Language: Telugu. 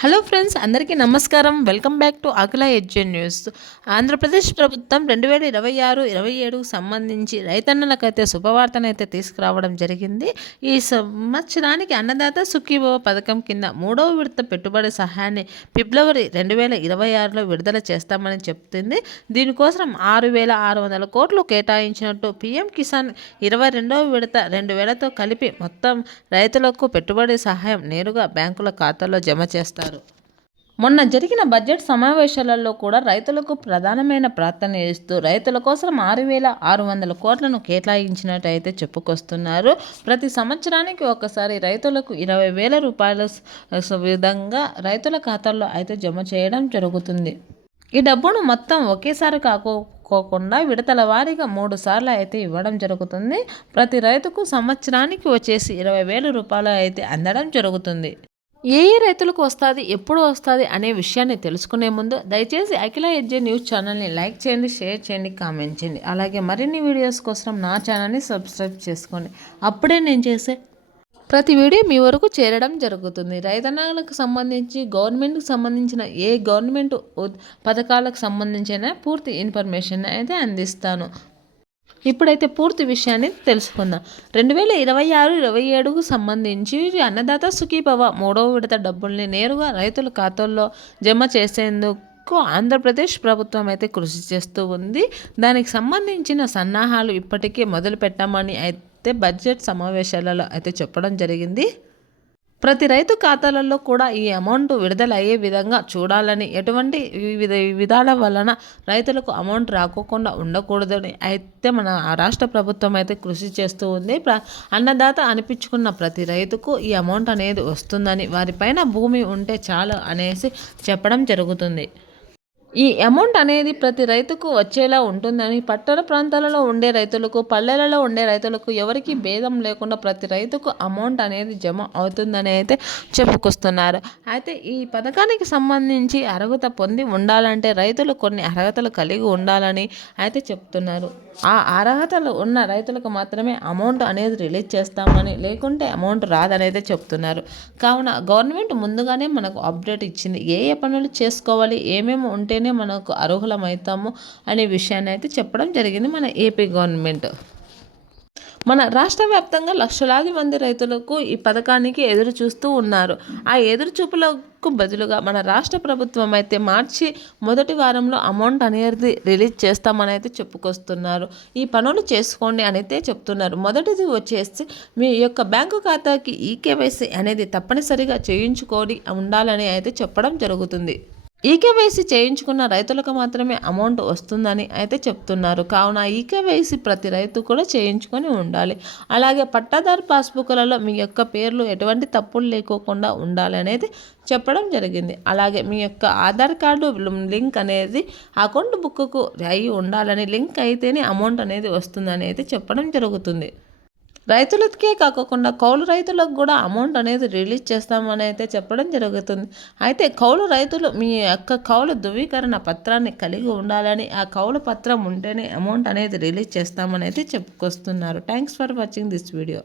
హలో ఫ్రెండ్స్ అందరికీ నమస్కారం. Welcome back to Akhila ఎడ్జన్ news Andhra Pradesh ప్రభుత్వం రెండు వేల ఇరవై ఆరు ఇరవై ఏడుకు సంబంధించి రైతన్నలకైతే శుభవార్తనైతే తీసుకురావడం జరిగింది. ఈ సంవత్సరానికి అన్నదాత సుఖీభవ పథకం కింద మూడవ విడత పెట్టుబడి సహాయాన్ని ఫిబ్రవరి రెండు వేల ఇరవై ఆరులో విడుదల చేస్తామని చెప్తుంది. దీనికోసం ఆరు వేల ఆరు వందల కోట్లు కేటాయించినట్టు పీఎం కిసాన్ ఇరవై రెండవ విడత రెండు వేలతో కలిపి మొత్తం రైతులకు పెట్టుబడి సహాయం నేరుగా బ్యాంకుల ఖాతాలో జమ చేస్తారు. మొన్న జరిగిన బడ్జెట్ సమావేశాలలో కూడా రైతులకు ప్రధానమైన ప్రార్థన చేస్తూ రైతుల కోసం ఆరు వేల ఆరు వందల కోట్లను కేటాయించినట్టు అయితే చెప్పుకొస్తున్నారు. ప్రతి సంవత్సరానికి ఒకసారి రైతులకు ఇరవై వేల రూపాయల విధంగా రైతుల ఖాతాల్లో అయితే జమ చేయడం జరుగుతుంది. ఈ డబ్బును మొత్తం ఒకేసారి కాకోకుండా విడతల వారీగా మూడు సార్లు అయితే ఇవ్వడం జరుగుతుంది. ప్రతి రైతుకు సంవత్సరానికి వచ్చేసి ఇరవై వేల రూపాయలు అయితే అందడం జరుగుతుంది. ఏ ఏ రైతులకు వస్తుంది ఎప్పుడు వస్తుంది అనే విషయాన్ని తెలుసుకునే ముందు దయచేసి అఖిల ఎడ్జే న్యూస్ ఛానల్ని లైక్ చేయండి షేర్ చేయండి కామెంట్ చేయండి. అలాగే మరిన్ని వీడియోస్ కోసం నా ఛానల్ని సబ్స్క్రైబ్ చేసుకోండి. అప్పుడే నేను చేసే ప్రతి వీడియో మీ వరకు చేరడం జరుగుతుంది. రైతన్నలకు సంబంధించి గవర్నమెంట్కి సంబంధించిన ఏ గవర్నమెంట్ పథకాలకు సంబంధించిన పూర్తి ఇన్ఫర్మేషన్ అయితే అందిస్తాను. ఇప్పుడైతే పూర్తి విషయాన్ని తెలుసుకుందాం. రెండు వేల ఇరవై ఆరు ఇరవై ఏడుకు సంబంధించి అన్నదాత సుఖీభవ మూడవ విడత డబ్బుల్ని నేరుగా రైతుల ఖాతాల్లో జమ చేసేందుకు ఆంధ్రప్రదేశ్ ప్రభుత్వం అయితే కృషి చేస్తూ ఉంది. దానికి సంబంధించిన సన్నాహాలు ఇప్పటికే మొదలు పెట్టామని అయితే బడ్జెట్ సమావేశాలలో అయితే చెప్పడం జరిగింది. ప్రతి రైతు ఖాతాలలో కూడా ఈ అమౌంట్ విడుదల అయ్యే విధంగా చూడాలని ఎటువంటి వివిధ విధాల వలన రైతులకు అమౌంట్ రాకోకుండా ఉండకూడదని అయితే మన రాష్ట్ర ప్రభుత్వం అయితే కృషి చేస్తూ ఉంది. అన్నదాత అనిపించుకున్న ప్రతి రైతుకు ఈ అమౌంట్ అనేది వస్తుందని వారిపైన భూమి ఉంటే చాలు అనేసి చెప్పడం జరుగుతుంది. ఈ అమౌంట్ అనేది ప్రతి రైతుకు వచ్చేలా ఉంటుందని పట్టణ ప్రాంతాలలో ఉండే రైతులకు పల్లెలలో ఉండే రైతులకు ఎవరికి భేదం లేకుండా ప్రతి రైతుకు అమౌంట్ అనేది జమ అవుతుందని అయితే చెప్పుకొస్తున్నారు. అయితే ఈ పథకానికి సంబంధించి అర్హత పొంది ఉండాలంటే రైతులు కొన్ని అర్హతలు కలిగి ఉండాలని అయితే చెప్తున్నారు. ఆ అర్హతలు ఉన్న రైతులకు మాత్రమే అమౌంట్ అనేది రిలీజ్ చేస్తామని లేకుంటే అమౌంట్ రాదనేది చెప్తున్నారు. కావున గవర్నమెంట్ ముందుగానే మనకు అప్డేట్ ఇచ్చింది. ఏ ఏ పనులు చేసుకోవాలి ఏమేమి ఉంటేనే ఉంటేనే మనకు అర్హులమవుతాము అనే విషయాన్ని అయితే చెప్పడం జరిగింది మన ఏపీ గవర్నమెంట్. మన రాష్ట్ర వ్యాప్తంగా లక్షలాది మంది రైతులకు ఈ పథకానికి ఎదురు చూస్తూ ఉన్నారు. ఆ ఎదురు చూపులకు బదులుగా మన రాష్ట్ర ప్రభుత్వం అయితే మార్చి మొదటి వారంలో అమౌంట్ అనేది రిలీజ్ చేస్తామని అయితే చెప్పుకొస్తున్నారు. ఈ పనులు చేసుకోండి అని అయితే చెప్తున్నారు. మొదటిది వచ్చేసి మీ యొక్క బ్యాంకు ఖాతాకి ఈకేవైసీ అనేది తప్పనిసరిగా చేయించుకొని ఉండాలని అయితే చెప్పడం జరుగుతుంది. ఈకేవైసీ చేయించుకున్న రైతులకు మాత్రమే అమౌంట్ వస్తుందని అయితే చెప్తున్నారు. కావున ఈకేవైసీ ప్రతి రైతు కూడా చేయించుకొని ఉండాలి. అలాగే పట్టాదారు పాస్బుక్లలో మీ యొక్క పేర్లు ఎటువంటి తప్పులు లేకోకుండా ఉండాలి అనేది చెప్పడం జరిగింది. అలాగే మీ యొక్క ఆధార్ కార్డు లింక్ అనేది అకౌంట్ బుక్కు అయి ఉండాలని లింక్ అయితేనే అమౌంట్ అనేది వస్తుందని అయితే చెప్పడం జరుగుతుంది. రైతులకే కాకుండా కౌలు రైతులకు కూడా అమౌంట్ అనేది రిలీజ్ చేస్తామని అయితే చెప్పడం జరుగుతుంది. అయితే కౌలు రైతులు మీ యొక్క కౌలు ధృవీకరణ పత్రాన్ని కలిగి ఉండాలని ఆ కౌలు పత్రం ఉంటేనే అమౌంట్ అనేది రిలీజ్ చేస్తామని అయితే చెప్పుకొస్తున్నారు. Thanks for watching this video